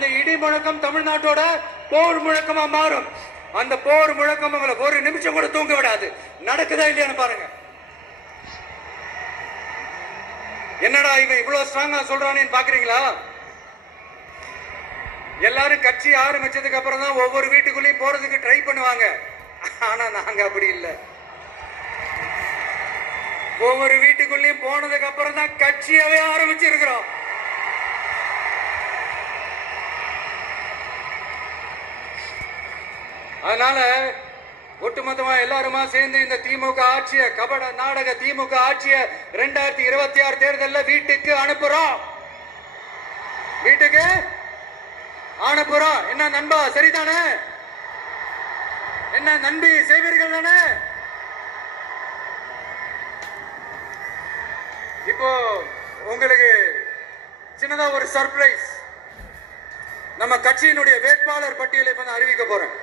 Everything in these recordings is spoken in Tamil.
அந்த இடி முழக்கம் தமிழ்நாட்டோட போர் முழக்கமா மாறும். அந்த போர் முழக்கம் உங்களை ஒரு நிமிஷம் கூட தூங்க விடாது. நடக்குதா இல்லையான்னு பாருங்க. என்னடா இவன் இவ்வளவு ஸ்ட்ராங்கா சொல்றானேன்னு பாக்குறீங்களா? எல்லாரும் கட்சி ஆரம்பிச்சதுக்கு அப்புறம் தான் ஒவ்வொரு வீட்டுக்குள்ளேயும் போறதுக்கு ட்ரை பண்ணுவாங்க. ஆனா நாங்க அப்படி இல்லை. ஒவ்வொரு வீட்டுக்குள்ளேயும் போனதுக்கு அப்புறம் தான் கட்சியவே ஆரம்பிச்சிருக்கிறோம். அதனால ஒட்டுமொத்தமா எல்லாருமா சேர்ந்து இந்த திமுக ஆட்சிய கபட நாடக திமுக ஆட்சிய 2026 தேர்தலில் வீட்டுக்கு அனுப்புறோம். வீட்டுக்கு அனுப்புறோம். என்ன நண்பா, சரிதானே? என்ன நம்பி செய்வீர்கள் தானே? இப்போ உங்களுக்கு சின்னதா ஒரு சர்ப்ரைஸ். நம்ம கட்சியினுடைய வேட்பாளர் பட்டியலை இப்ப அறிவிக்க போறேன்.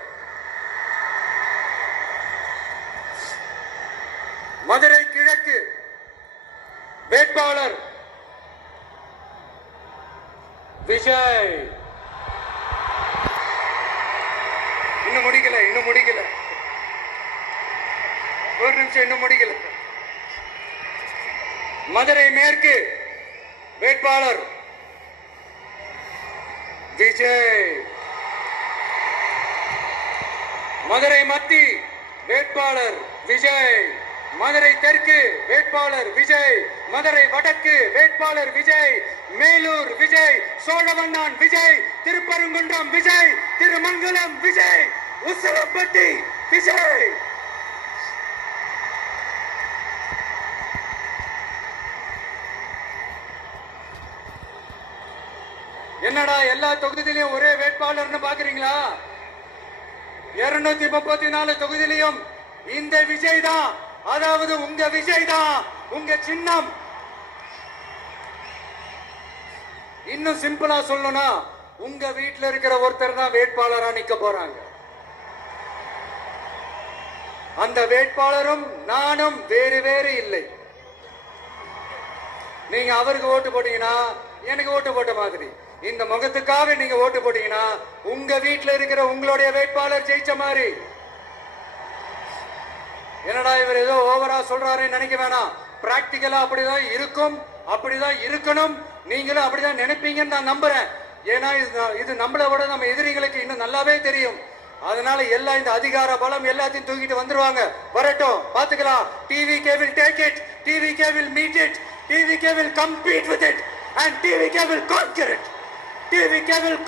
மதுரை கிழக்கு வேட்பாளர் விஜய். இன்னும் முடிக்கல. ஒரு நிமிஷம், இன்னும் முடிக்கல. மதுரை மேற்கு வேட்பாளர் விஜய். மதுரை மத்தி வேட்பாளர் விஜய். மதுரை தெற்கு வேட்பாளர் விஜய். மதுரை வடக்கு வேட்பாளர் விஜய். மேலூர் விஜய். சோழவந்தான் விஜய். திருப்பரங்குன்றம் விஜய். திருமங்கலம் விஜய். உசிலம்பட்டி விஜய். என்னடா எல்லா தொகுதியிலையும் ஒரே வேட்பாளர்னு பாக்குறீங்களா? 234 தொகுதியிலையும் இந்த விஜய் தான். அதாவது உங்க விஜய் தான் உங்க சின்னம். இன்னும் சிம்பிளா சொல்லணும்னா உங்க வீட்டில் இருக்கிற ஒருத்தர் தான் வேட்பாளரா நிக்க போறாங்க. அந்த வேட்பாளரும் நானும் வேறு வேறு இல்லை. நீங்க அவருக்கு ஓட்டு போட்டீங்கன்னா எனக்கு ஓட்டு போட்ட மாதிரி. இந்த முகத்துக்காக நீங்க ஓட்டு போட்டீங்கன்னா உங்க வீட்டில் இருக்கிற உங்களுடைய வேட்பாளர் ஜெயிச்ச மாதிரி. என்னடா இவர் ஏதோ ஓவரா சொல்றாரு நினைக்க வேணாம். பிராக்டிக்கலா அப்படிதான் இருக்கும், அப்படிதான் இருக்கணும். நீங்களும் அப்படிதான் நினைப்பீங்கன்னு நான் நம்புறேன். ஏன்னா இது நம்மளை விட நம்ம எதிரிகளுக்கு இன்னும் நல்லாவே தெரியும். அதனால எல்லாம் இந்த அதிகார பலம் எல்லாத்தையும் தூக்கிட்டு வந்துருவாங்க. வரட்டும், பாத்துக்கலாம். TVK will take it, TVK will meet it, TVK will compete with it, and TVK will conquer it. TVK will